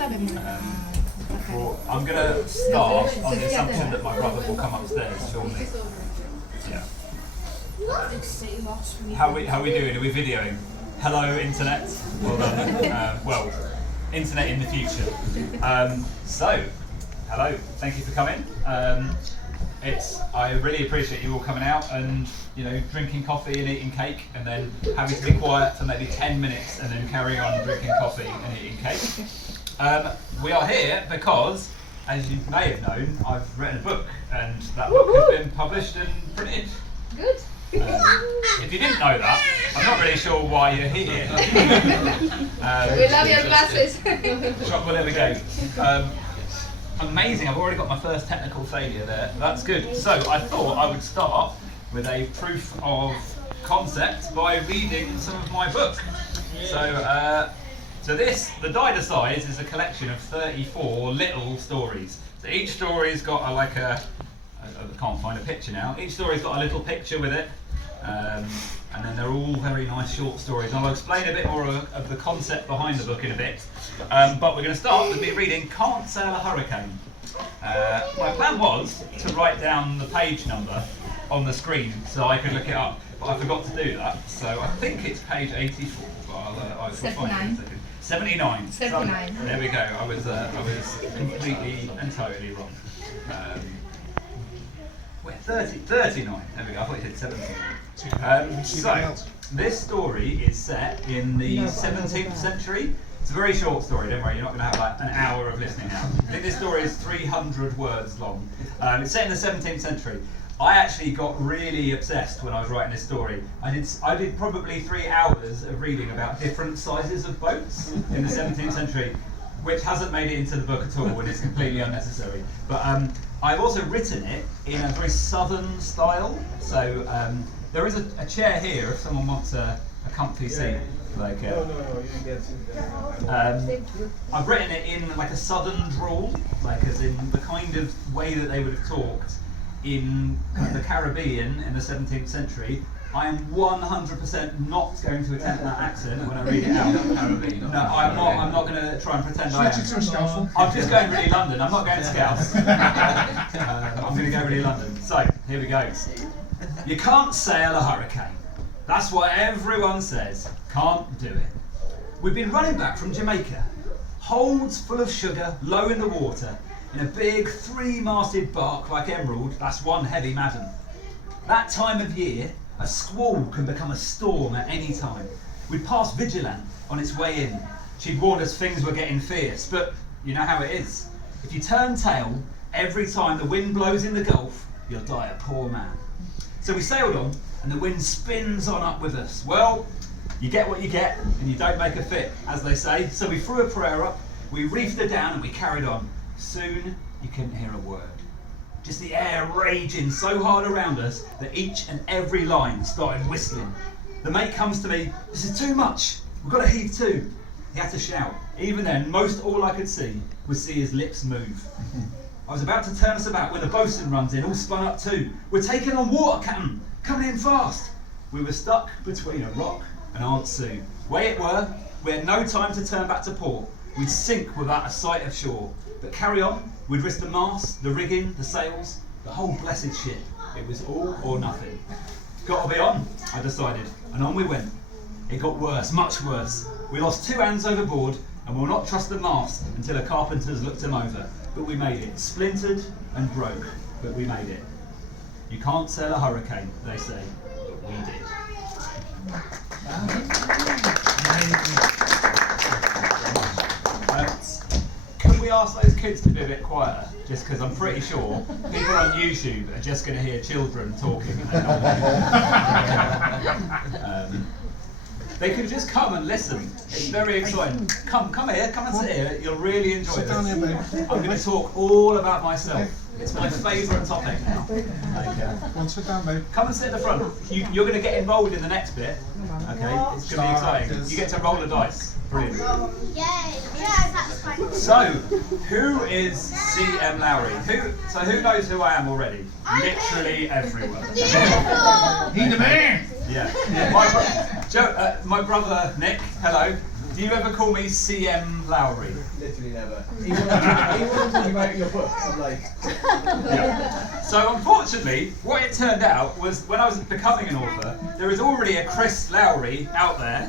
Well, I'm going to start on the assumption that my brother will come upstairs shortly. Yeah. How we doing? Are we videoing? Hello, internet. Well done. Well, internet in the future. So, hello. Thank you for coming. I really appreciate you all coming out and drinking coffee and eating cake, and then having to be quiet for maybe 10 minutes and then carry on drinking coffee and eating cake. We are here because, as you may have known, I've written a book, and that book has been published and printed. Good. If you didn't know that, I'm not really sure why you're here. We love your glasses. Well, there we go. Amazing, I've already got my first technical failure there. That's good. So I thought I would start with a proof of concept by reading some of my book. So this, The Dinosaurs, is a collection of 34 little stories. So each story's got I can't find a picture now. Each story's got a little picture with it. And then they're all very nice short stories. And I'll explain a bit more of the concept behind the book in a bit. But we're going to start with me reading Can't Sail a Hurricane. My plan was to write down the page number on the screen so I could look it up, but I forgot to do that. So I think it's page 84, but I'll find it in a second. 79. 79. There we go. I was completely and totally wrong. 39. There we go. I thought you said 79. So this story is set in the 17th century. It's a very short story. Don't worry, you're not going to have like an hour of listening now. I think this story is 300 words long. It's set in the 17th century. I actually got really obsessed when I was writing this story. I did probably 3 hours of reading about different sizes of boats in the 17th century, which hasn't made it into the book at all, and it's completely unnecessary. But I've also written it in a very southern style. So there is a chair here if someone wants a comfy seat. No, you didn't get it. I've written it in like a southern drawl, like as in the kind of way that they would have talked in the Caribbean in the 17th century. I am 100% not going to attempt that accent when I read it out. No, I'm not going to try and pretend I am. I'm just going really London. I'm not going to Scouse. I'm going to go really London. So, here we go. You can't sail a hurricane. That's what everyone says. Can't do it. We've been running back from Jamaica. Holds full of sugar, low in the water, in a big 3-masted bark like Emerald. That's one heavy madam. That time of year, a squall can become a storm at any time. We'd passed Vigilant on its way in. She'd warned us things were getting fierce, but you know how it is. If you turn tail, every time the wind blows in the Gulf, you'll die a poor man. So we sailed on, and the wind spins on up with us. Well, you get what you get, and you don't make a fit, as they say. So we threw a prayer up, we reefed her down, and we carried on. Soon, you couldn't hear a word. Just the air raging so hard around us that each and every line started whistling. The mate comes to me, "This is too much, we've got to heave to." He had to shout. Even then, most all I could see was see his lips move. I was about to turn us about when the boatswain runs in, all spun up too. "We're taking on water, Captain, coming in fast." We were stuck between a rock and Aunt Sue. Way it were, we had no time to turn back to port. We'd sink without a sight of shore. But carry on, we'd risk the mast, the rigging, the sails, the whole blessed ship. It was all or nothing. Gotta be on, I decided, and on we went. It got worse, much worse. We lost 2 hands overboard, and we'll not trust the mast until the carpenters looked them over. But we made it, splintered and broke, but we made it. You can't sail a hurricane, they say, but we did. Could we ask those kids to be a bit quieter? Just because I'm pretty sure people on YouTube are just going to hear children talking. They could just come and listen. It's very exciting. Come here, come and sit here. You'll really enjoy this. I'm going to talk all about myself. It's my favourite topic now. Sit down, babe. Come and sit at the front. You're going to get involved in the next bit. Okay, it's going to be exciting. You get to roll the dice. Brilliant. So, who is CM Lowry? Who knows who I am already? Literally everyone. He's the man. Yeah. My brother Nick. Hello. Do Do you ever call me CM Lowry? Literally never. Even when I'm talking about your book, I'm like... Yeah. So unfortunately, what it turned out was when I was becoming an author, there was already a Chris Lowry out there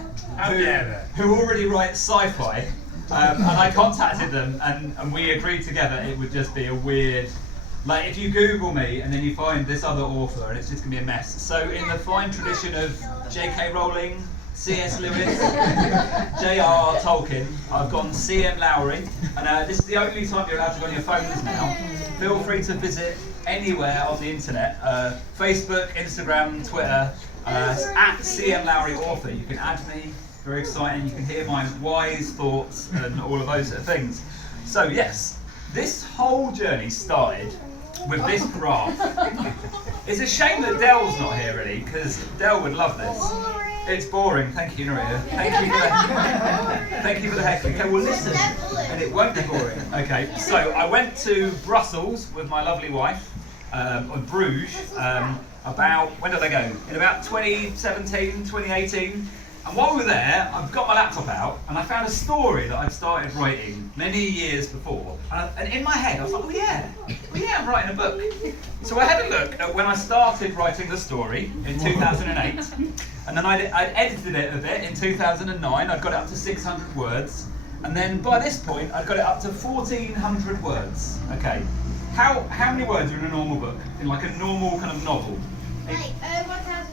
who already writes sci-fi. And I contacted them and we agreed together it would just be a weird... Like if you Google me and then you find this other author and it's just going to be a mess. So in the fine tradition of J.K. Rowling, C.S. Lewis, J.R.R. Tolkien, I've gone CM Lowry, and this is the only time you're allowed to go on your phones now. Feel free to visit anywhere on the internet, Facebook, Instagram, Twitter, at CM Lowry Author. You can add me, very exciting, you can hear my wise thoughts and all of those sort of things. So yes, this whole journey started with this graph. It's a shame that Dell's not here really, because Dell would love this. It's boring, thank you Neriah. Thank you for the heckling. Okay, well listen, and it won't be boring. Okay, so I went to Brussels with my lovely wife, or Bruges, about, when did I go? In about 2017, 2018. And while we were there, I've got my laptop out and I found a story that I'd started writing many years before. And in my head, I was like, oh yeah, I'm writing a book. So I had a look at when I started writing the story in 2008. And then I'd edited it a bit in 2009. I'd got it up to 600 words. And then by this point, I'd got it up to 1,400 words. Okay. How many words are in a normal book? In like a normal kind of novel? Like 1,600.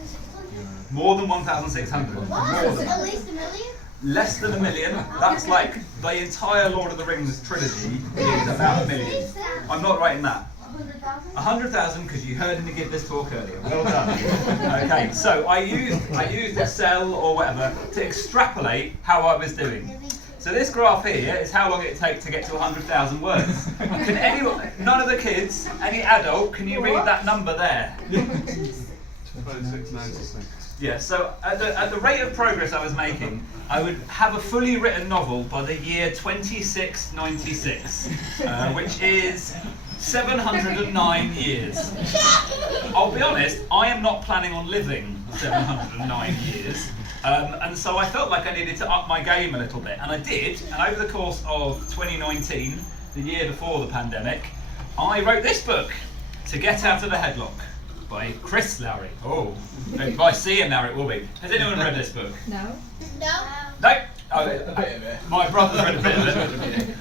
More than 1,600. At least a million? Less than a million. That's like the entire Lord of the Rings trilogy is about 1 million. I'm not writing that. 100,000? 100,000 because you heard me give this talk earlier. Well done. Okay, so I used Excel or whatever to extrapolate how I was doing. So this graph here is how long it takes to get to 100,000 words. Can anyone, none of the kids, any adult, can you read that number there? 2696. Yeah, so at the rate of progress I was making, I would have a fully written novel by the year 2696, which is 709 years. I'll be honest, I am not planning on living 709 years, and so I felt like I needed to up my game a little bit, and I did, and over the course of 2019, the year before the pandemic, I wrote this book, To Get Out of the Headlock, by Chris Lowry. Oh, by CM Lowry it will be. Has anyone read this book? No. No? Oh, my brother's read a bit of it.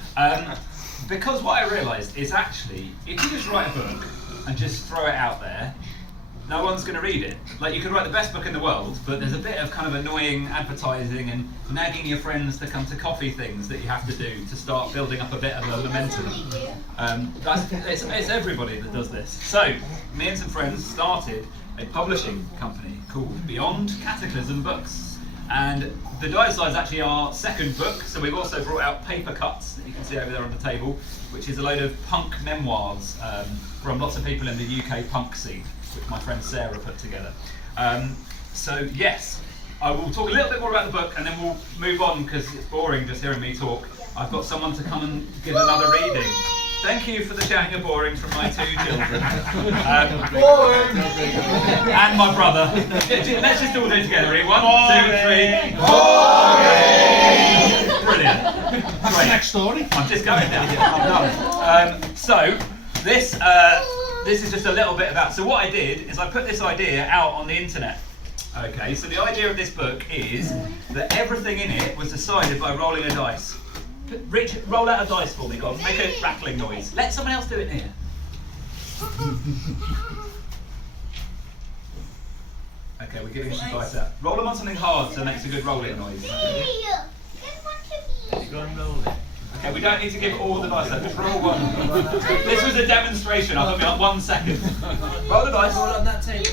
Because what I realised is actually, if you just write a book and just throw it out there, no one's going to read it. Like you could write the best book in the world, but there's a bit of kind of annoying advertising and nagging your friends to come to coffee things that you have to do to start building up a bit of a momentum. It's everybody that does this. So, me and some friends started a publishing company called Beyond Cataclysm Books. And the Dire Slide's actually our second book, so we've also brought out paper cuts that you can see over there on the table, which is a load of punk memoirs from lots of people in the UK punk scene, which my friend Sarah put together. So yes, I will talk a little bit more about the book and then we'll move on because it's boring just hearing me talk. I've got someone to come and give another reading. Thank you for the shouting of boring from my two children. Boring! And my brother. Let's just all do it together. Ready? 1, 2, 3. Boring! Brilliant. That's the next story. I'm just going now. I'm done. So, this is just a little bit about. So what I did is I put this idea out on the internet. Okay, so the idea of this book is that everything in it was decided by rolling a dice. Rich, roll out a dice for me, go on, make a rattling noise. Let someone else do it here. Okay, we're giving some dice out. Roll them on something hard so it makes a good rolling noise. Okay, we don't need to give all the dice out, just roll one. This was a demonstration, I'll put me on 1 second. Roll the dice. Roll on that table.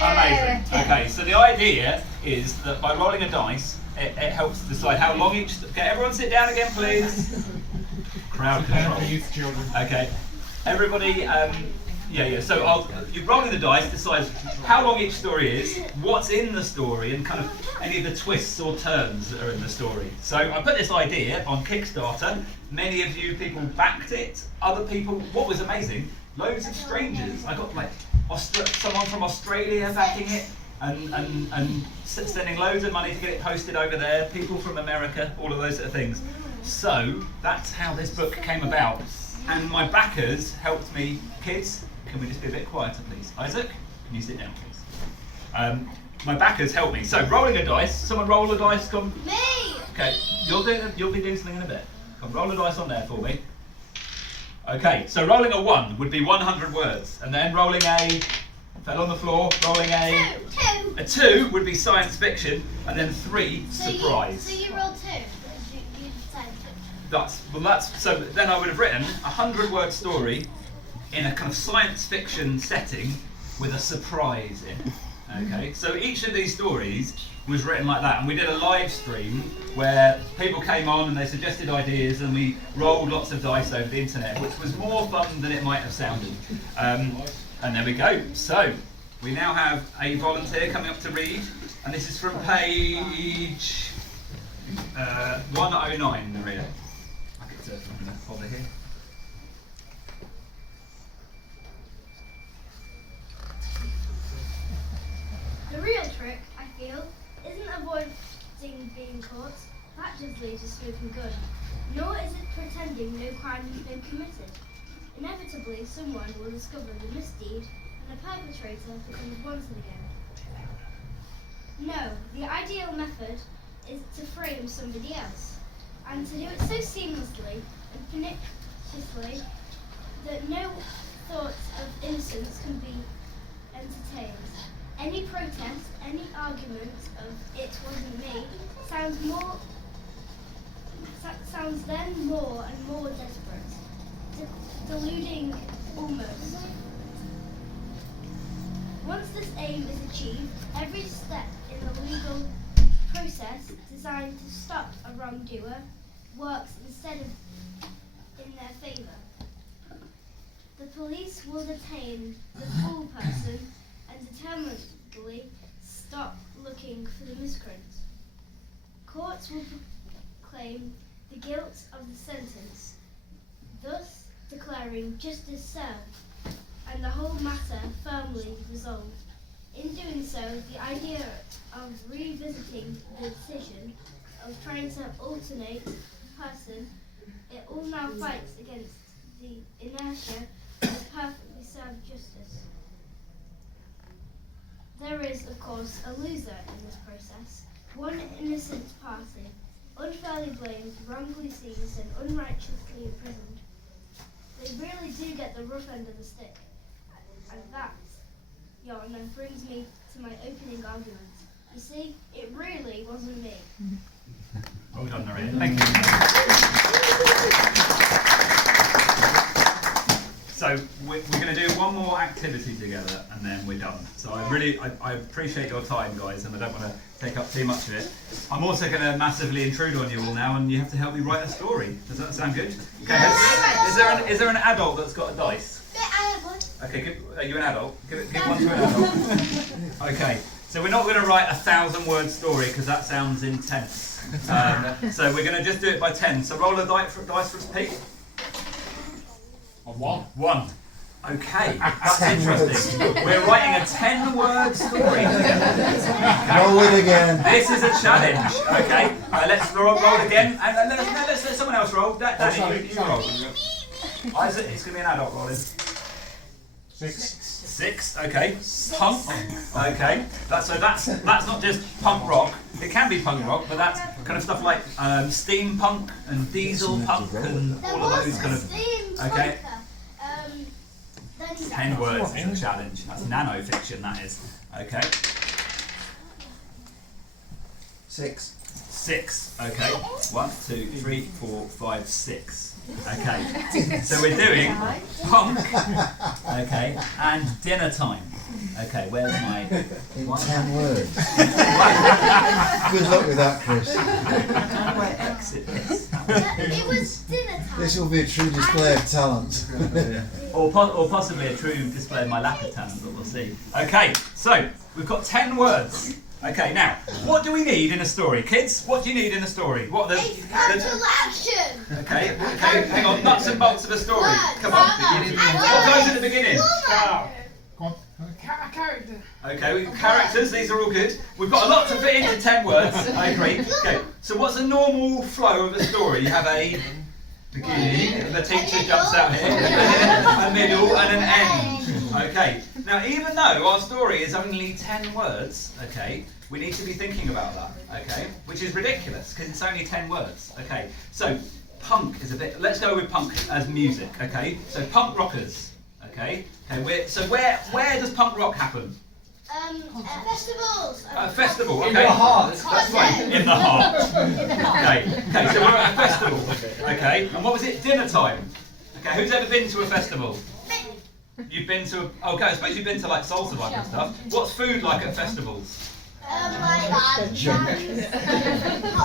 Amazing. Okay, so the idea is that by rolling a dice, it helps decide how long each. Okay, everyone sit down again, please. Crowd control. Youth children. Okay, everybody. Yeah. So you rolling the dice decides how long each story is, what's in the story, and kind of any of the twists or turns that are in the story. So I put this idea on Kickstarter. Many of you people backed it. Other people. What was amazing? Loads of strangers. I got like someone from Australia backing it. and sending loads of money to get it posted over there. People from America, all of those sort of things. So that's how this book came about. And my backers helped me. Kids, can we just be a bit quieter, please? Isaac, can you sit down, please? My backers helped me. So rolling a dice. Someone roll a dice. Come. Me! Okay, you'll be doing something in a bit. Come, roll a dice on there for me. Okay, so rolling a 1 would be 100 words, and then rolling a fell on the floor. Rolling a 2 would be science fiction, and then 3 surprise. So you rolled 2. You decided to. That's so. Then I would have written a 100-word story in a kind of science fiction setting with a surprise in it. Okay, so each of these stories was written like that, and we did a live stream where people came on and they suggested ideas, and we rolled lots of dice over the internet, which was more fun than it might have sounded. And there we go. So we now have a volunteer coming up to read, and this is from page 109, Neriah. I get to bother here. The real trick, I feel, isn't avoiding being caught. That just leads to smoking gun. Nor is it pretending no crime has been committed. Inevitably, someone will discover the misdeed and the perpetrator becomes wanted again. No, the ideal method is to frame somebody else, and to do it so seamlessly and perniciously that no thoughts of innocence can be entertained. Any protest, any argument of "it wasn't me" sounds then more and more desperate, deluding almost. Once this aim is achieved, every step in the legal process designed to stop a wrongdoer works instead of in their favour. The police will detain the fool person and determinedly stop looking for the miscreant. Courts will proclaim the guilt of the sentence, thus declaring justice served and the whole matter firmly resolved. In doing so, the idea of revisiting the decision, of trying to alternate the person, it all now fights against the inertia of perfectly served justice. There is, of course, a loser in this process, one innocent party, unfairly blamed, wrongly seized, and unrighteously imprisoned. They really do get the rough end of the stick. And that, Your Honour, brings me to my opening argument. You see, it really wasn't me. Well done, Neriah. Thank you. So we're going to do one more activity together, and then we're done. So I appreciate your time, guys, and I don't want to take up too much of it. I'm also going to massively intrude on you all now, and you have to help me write a story. Does that sound good? Okay. Is there an adult that's got a dice? Okay, are you an adult? Give one to an adult. Okay, so we're not going to write a 1,000-word story because that sounds intense. So we're going to just do it by 10. So roll a dice for us, Pete. A 1. 1. Okay, that's interesting. We're writing a 10-word story. Roll it again. This is a challenge. Okay, let's roll again, and let's let someone else roll. Danny, you roll. Isaac, it's going to be an adult rolling. 6. Okay. Punk. Okay. That's not just punk rock. It can be punk rock, but that's kind of stuff like steampunk and diesel punk and all of those kind of. Okay. 10 words is a challenge. That's nano fiction. That is. Okay. 6. Okay. 1, 2, 3, 4, 5, 6. Okay. So we're doing punk. Okay. And dinner time. Okay. Where's my? In 10 words. Good luck with that, Chris. How do I exit this? It was dinner time. This will be a true display of talent. Or possibly a true display of my lack of talent, but we'll see. Okay, so we've got 10 words. Okay, now, what do we need in a story? Kids, what do you need in a story? What are the action! Okay, hang on, nuts and bolts of a story. Come on, beginning. What goes at the beginning? Come on. A character. Okay, we've got characters, these are all good. We've got a lot to fit into 10 words, I agree. Okay, so what's a normal flow of a story? You have a beginning, the teacher jumps out here, a middle and an end. Okay, now even though our story is only 10 words, okay, we need to be thinking about that, okay, which is ridiculous because it's only 10 words, okay. So punk is a bit, let's go with punk as music, okay, so punk rockers, okay, so where does punk rock happen? Festivals. A festival, okay. In your heart. That's right, in the heart. Okay, so we're at a festival, okay, and what was it, dinner time? Okay, who's ever been to a festival? You've been to, okay, I suppose you've been to like Soul Survivor and stuff. What's food like at festivals? Hot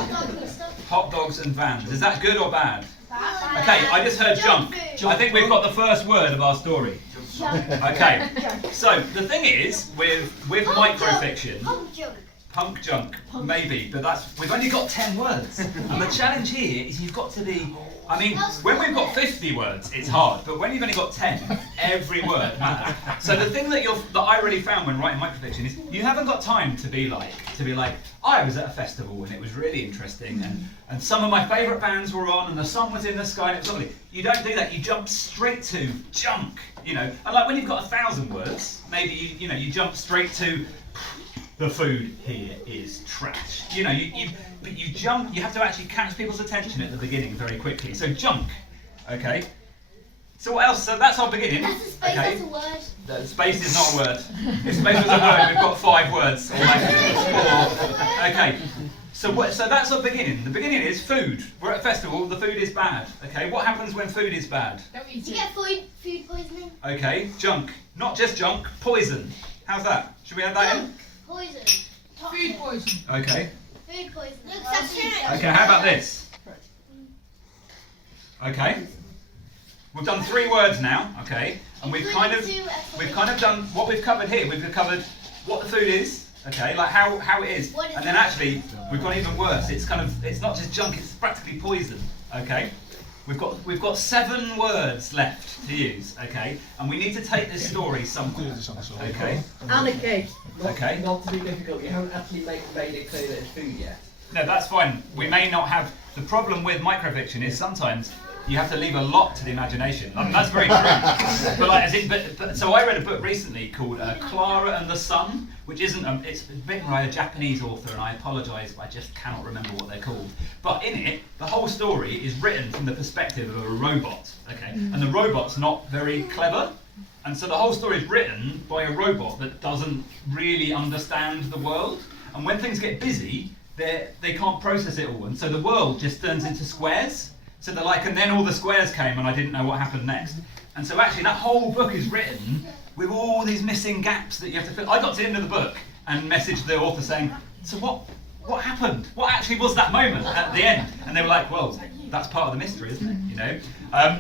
dogs and stuff. Hot dogs and vans. Is that good or bad? Okay, I just heard junk. I think we've got the first word of our story. Okay, so the thing is, with microfiction, punk junk, maybe, but we've only got 10 words. And the challenge here is you've got to be, I mean, when we've got 50 words, it's hard, but when you've only got 10, every word matters. So the thing that I really found when writing microfiction is you haven't got time to be like, I was at a festival and it was really interesting and some of my favourite bands were on and the sun was in the sky and it was lovely. You don't do that, you jump straight to junk, you know. And like when you've got 1,000 words, maybe you jump straight to the food here is trash. You know, but you jump, you have to actually catch people's attention at the beginning very quickly. So junk, okay. So what else? So that's our beginning. That's a space, okay. that's a word. Space is not a word. If space was a word, we've got 5 words. Or like 4. Okay. So that's our beginning. The beginning is food. We're at a festival, the food is bad. Okay, what happens when food is bad? Don't eat You it. get food poisoning. Okay, junk. Not just junk, poison. How's that? Should we add that in? Poison. Food poison. Okay. Food poisoning. Okay, how about this? Okay. We've done 3 words now, okay? And we've kind of done what we've covered here. We've covered what the food is, okay, like how it is. And then actually we've gone even worse. It's not just junk, it's practically poison. Okay? We've got 7 words left to use, okay? And we need to take this story somewhere. Okay? And a cake. Okay. Not to be difficult, you haven't actually made it clear that it's food yet. No, that's fine. We may not have. The problem with microfiction is sometimes you have to leave a lot to the imagination. I mean, that's very true. But like, so I read a book recently called Clara and the Sun, which isn't. It's written by a Japanese author, and I apologise, I just cannot remember what they're called. But in it, the whole story is written from the perspective of a robot. Okay, and the robot's not very clever. And so the whole story is written by a robot that doesn't really understand the world. And when things get busy, they can't process it all. And so the world just turns into squares. So they're like, and then all the squares came and I didn't know what happened next. And so actually that whole book is written with all these missing gaps that you have to fill. I got to the end of the book and messaged the author saying, so what happened? What actually was that moment at the end? And they were like, well, that's part of the mystery, isn't it? You know.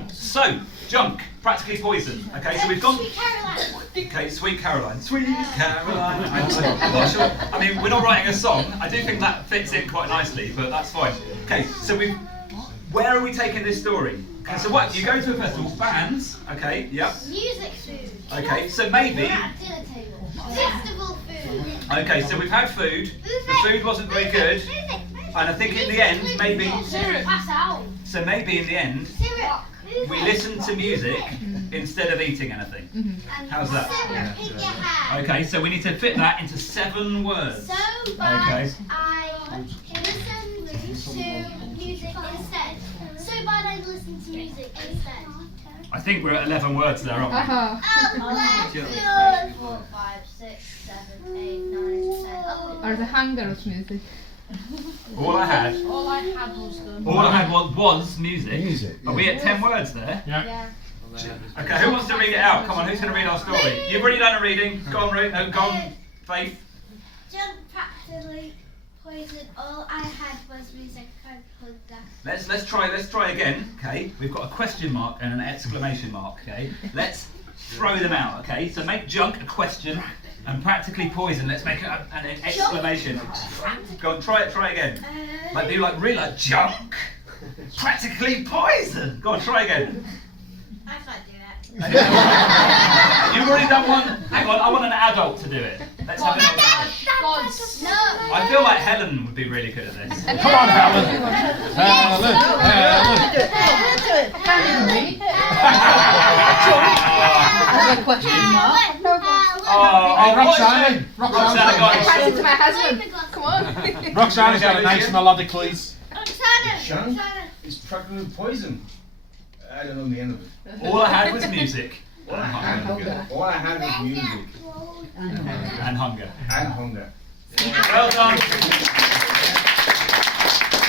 So junk, practically poison. Okay, so we've gone. Sweet Caroline. Okay, Sweet Caroline. Sweet Caroline. I'm not sure. I mean, we're not writing a song. I do think that fits in quite nicely, but that's fine. Okay, so where are we taking this story? Okay, so what? You go to a festival, bands. Okay, yep. Music food. Okay, so maybe. We're at dinner table. Festival food. Okay, so we've had food. The food wasn't very good. And I think in the end, maybe. Pass out. So maybe in the end, we listened to music instead of eating anything. How's that? Okay, so we need to fit that into 7 words. So bad I listened to music instead. So bad I listened to music instead. I think we're at 11 words there, aren't we? Oh, 2, 3, 4, 5, 6, 7, 8, 9, 10. Are the hangers music? All I had was music. Music, Are we at 10 words there? Yeah. Okay, who wants to read it out? Come on, who's going to read our story? You've already done a reading. Go on, go on, Faith. Junk practically poisoned. All I had was music. Let's try again. Okay, we've got a question mark and an exclamation mark. Okay, let's throw them out. Okay, so make junk a question and practically poison. Let's make an exclamation. Go on, try it again. Like do really like junk, practically poison. Go on, try again. I can't do that. You've already done one. Hang on, I want an adult to do it. Let's have an adult. Gods. No. I feel like Helen would be really good at this. Come on, Helen. Helen. That's a question mark. Hey, Roxanne. Roxanne got Pass it to my husband. Come on. Roxanne's got a nice melodic please. Sean is trucking with poison. I don't know the end of it. All I had was music. All I had was music And hunger. and hunger. Well done.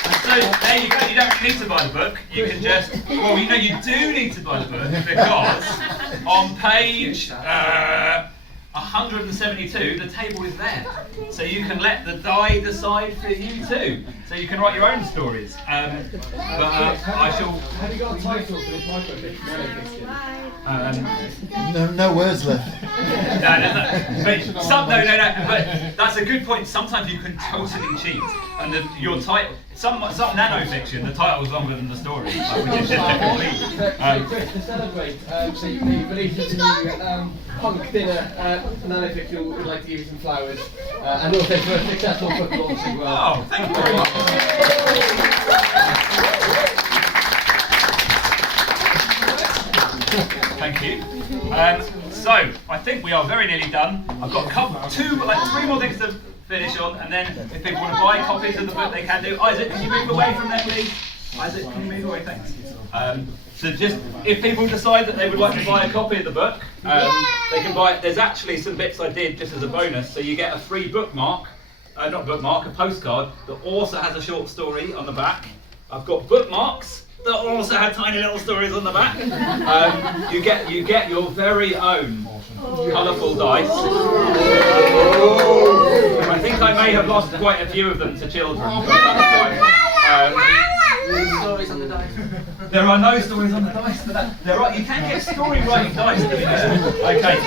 And so there you go. You don't need to buy the book. You can just. Well, you know you do need to buy the book because on page 172 the table is there, so you can let the die decide for you too. So you can write your own stories. I shall. Have you got a title for this microfiction? No words left. No, but that's a good point. Sometimes you can totally cheat, and your title, some nano-fiction, the title's longer than the story. Like we did To celebrate, so you released the new punk dinner nanofiction. We'd like to give you some flowers, and also for a successful book launch as well. Oh, thank you very much. Thank you. So I think we are very nearly done. I've got three more things to finish on, and then if people want to buy copies of the book, they can do. Isaac, can you move away from there, please? Isaac, can you move away? Thanks. So just if people decide that they would like to buy a copy of the book, they can buy it. There's actually some bits I did just as a bonus, so you get a free bookmark, a postcard that also has a short story on the back. I've got bookmarks that also have tiny little stories on the back. You get your very own colourful dice. I think I may have lost quite a few of them to children, but that's fine. Stories on the dice. There are no stories on the dice. You can get story writing dice. Okay.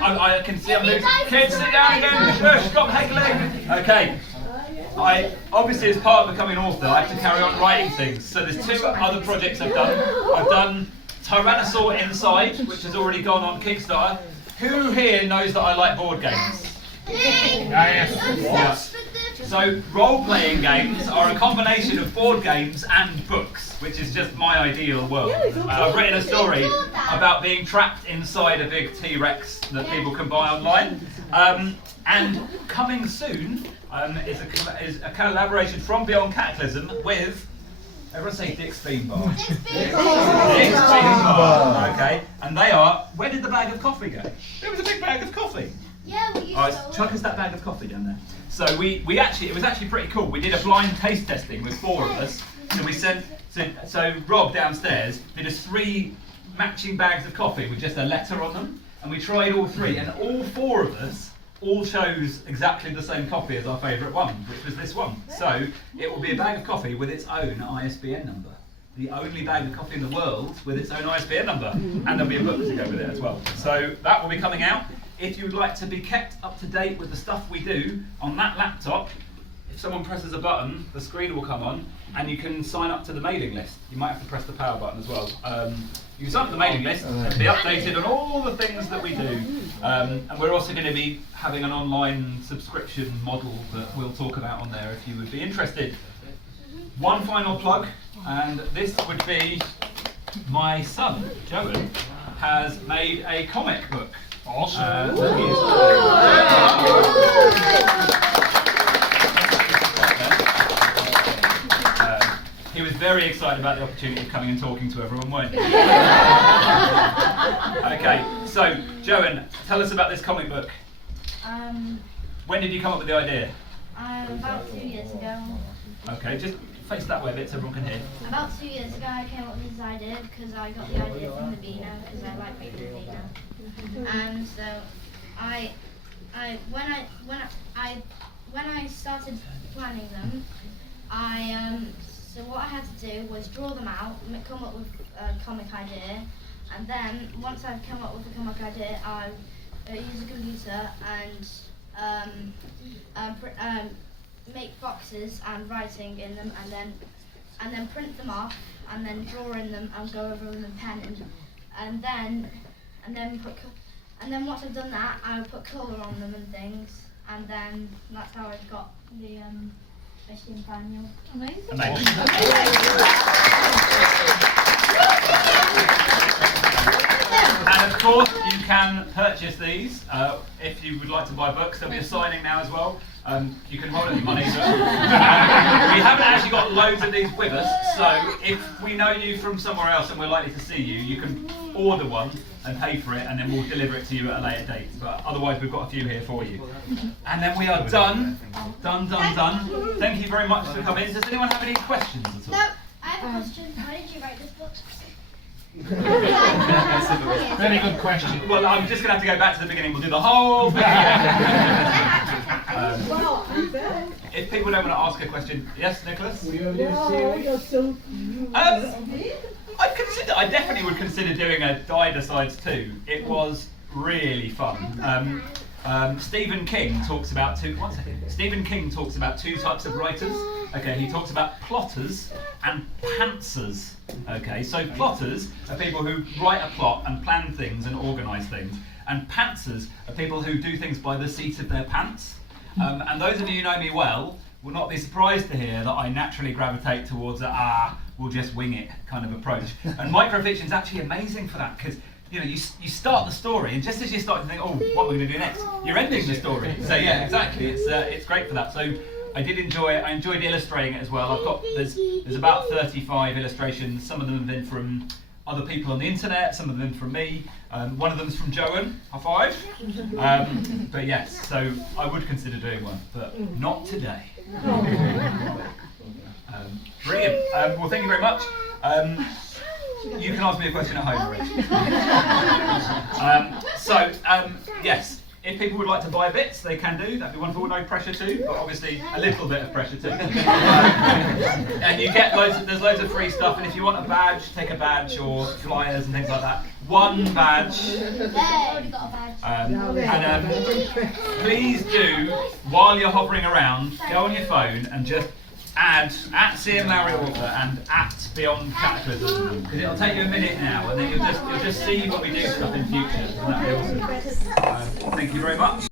I can see I'm losing. Kids, sit down again. Shush, stop heckling. Okay. Obviously, as part of becoming an author, I have to carry on writing things. So there's two other projects I've done. I've done Tyrannosaur Inside, which has already gone on Kickstarter. Who here knows that I like board games? Yes. Yeah. So role-playing games are a combination of board games and books, which is just my ideal world. I've written a story about being trapped inside a big T-Rex that people can buy online. And coming soon is a collaboration from Beyond Cataclysm with, everyone say Dick's Bean Bar. Dick's Bean Bar. Okay, and they are. Where did the bag of coffee go? There was a big bag of coffee. Yeah, we used Alright, chuck us that bag of coffee down there. So it was actually pretty cool. We did a blind taste testing with 4 of us. So we sent. So Rob downstairs did us 3 matching bags of coffee with just a letter on them, and we tried all 3, and all 4 of us all chose exactly the same coffee as our favourite one, which was this one. So it will be a bag of coffee with its own ISBN number. The only bag of coffee in the world with its own ISBN number. And there'll be a book to go with it as well. So that will be coming out. If you'd like to be kept up to date with the stuff we do on that laptop, if someone presses a button, the screen will come on and you can sign up to the mailing list. You might have to press the power button as well. You can sign up to the mailing list and be updated on all the things that we do. And we're also going to be having an online subscription model that we'll talk about on there if you would be interested. One final plug, and this would be my son, Joen, has made a comic book. Awesome. He was very excited about the opportunity of coming and talking to everyone, weren't you? Okay, so Joen, tell us about this comic book. When did you come up with the idea? About 2 years ago. Okay, just face that way a bit so everyone can hear. About 2 years ago, I came up with this idea because I got the idea from the Beano because I like reading the Beano. And so when I started planning them, so what I had to do was draw them out, come up with a comic idea, and then once I've come up with a comic idea, I use a computer and make boxes and writing in them, and then print them off, and then draw in them and go over them in pen, and then and then once I've done that, I'll put colour on them and things, and then that's how I've got the Justintime. Amazing. And of course, you can purchase these if you would like to buy books. There'll be a signing now as well. You can hold any money, but we haven't actually got loads of these with us. So if we know you from somewhere else and we're likely to see you, you can order one and pay for it, and then we'll deliver it to you at a later date. But otherwise, we've got a few here for you. And then we are done. Done. Thank you very much for coming. Does anyone have any questions at all? No, I have a question. Why did you write this book? Very good question. Well, I'm just going to have to go back to the beginning. We'll do the whole thing again. If people don't want to ask a question, yes, Nicholas? I definitely would consider doing a Die Decides 2. It was really fun. Stephen King talks about two types of writers. Okay, he talks about plotters and pantsers. Okay, so plotters are people who write a plot and plan things and organise things, and pantsers are people who do things by the seat of their pants. And those of you who know me well will not be surprised to hear that I naturally gravitate towards we'll just wing it kind of approach. And microfiction is actually amazing for that, because you start the story, and just as you start to think, oh, what are we going to do next? You're ending the story. So yeah, exactly. It's great for that. So I enjoyed illustrating it as well. There's about 35 illustrations. Some of them have been from other people on the internet, some of them from me. One of them is from Joen. High five. But yes, so I would consider doing one, but not today. Brilliant. Well, thank you very much. You can ask me a question at home, yes, if people would like to buy bits, they can do. That'd be wonderful. No pressure to, but obviously a little bit of pressure too. And you get there's loads of free stuff. And if you want a badge, take a badge or flyers and things like that. One badge. Already got a badge. Please do, while you're hovering around, go on your phone and just add @CM Lowry Author and @Beyond Cataclysm, because it'll take you a minute now, and then you'll just see when we do stuff in future, and that'll be awesome. Thank you very much.